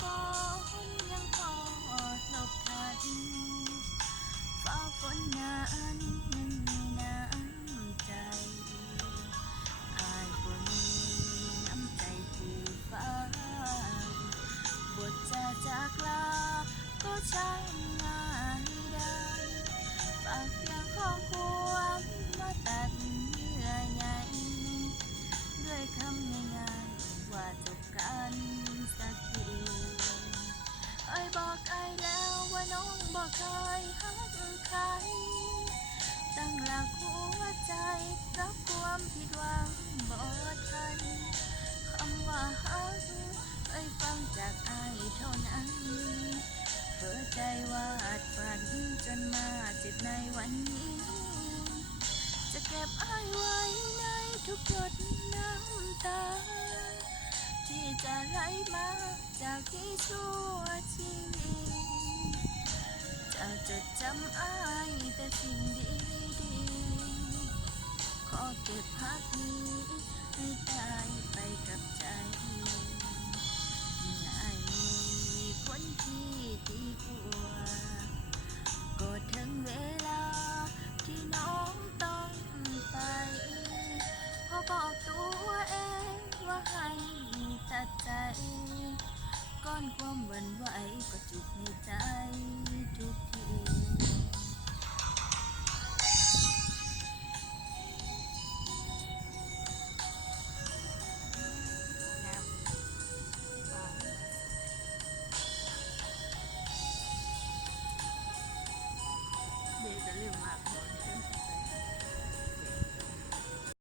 ฝนยังพอหลบทันฟ้าฝนนั้นมันมีน้ำใจอายบ่มีน้ำใจคือฟ้าบทจะจากลาก็ช่างง่ายได้ฝากเพียงข้อความมาตัดเยื่อใยด้วยคำง่ายๆว่าจบกันสักทีเอ้ยบอกไอ้แล้วว่าน้องบอกเคยหักใครตั้งหลักหัวใจรับความผิดหวังบ่ทันคำว่าหักเอ้ยฟังจากไอ้เท่านั้นเปิดใจวาดฝันจนมาเจ็บในวันนี้จะเก็บไอ้ไว้ในทุกหยดน้ำตาที่จะไหลมาจากที่ชั่วชีวิตจะจดจำอ้ายแต่สิ่งดีๆขอเก็บภาพนี้ให้ตายไปกับใจเมื่ออ้ายมีคนที่ดีกว่าก็ถึงเวลาที่น้องต้องไปพอบอกตัวเองว่าให้ตัดใจก้อนความหวั่นไหวก็จุกในใจทุกทีครับเดี๋ยวจะลืมมาก